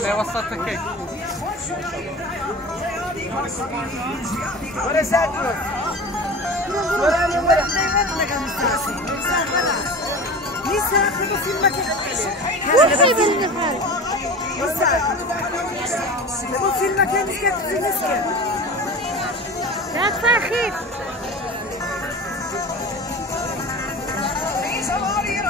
لا وسطك ولا ساكت ولا يسافر في المكان وحيد النفر يسافر في المكان يسكت في المسكن لا تفاخير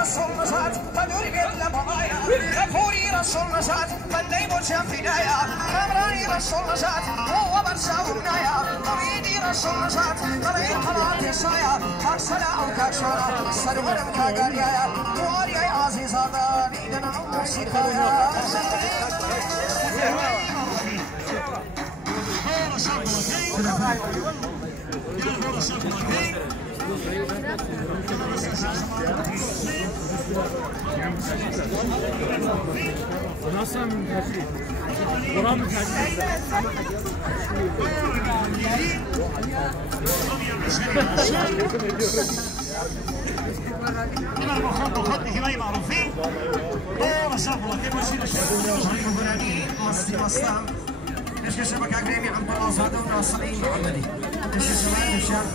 رسول نشاط تدور قبل بضايا كفوري رسول نشاط بدي برشام فدايا خمراني رسول نشاط هو برشا وبنايا طريدي رسول نشاط طريق حراتي صايا كاكسلا او كاكسورا سرور مكاقاريا دواري اي عزيزة داني دنا موسيقايا ناصر من هاشي غرام من هاشي أنا المخاطب خطي هواي معروفين ما شاء الله كيف ماشيين الشباب الفلاني مصري مصنع ايش كشبك عقريمي عبد الله صادق وناصرين محمدي ايش كشبك الشاب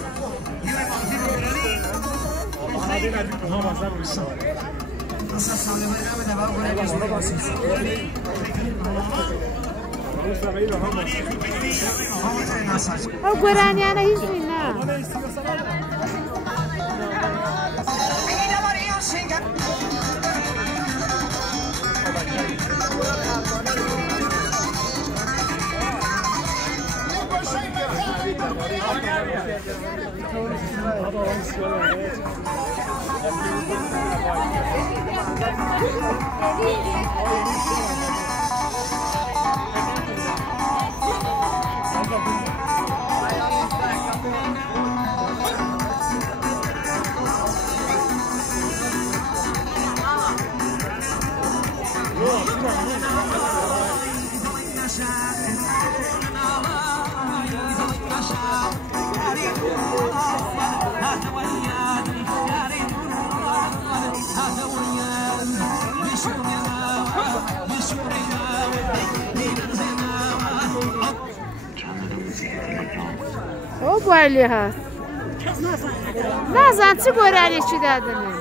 هواي معروفين الفلاني وقراني أنا يجينا او بالی هست نازن چی گرانی چی دادنه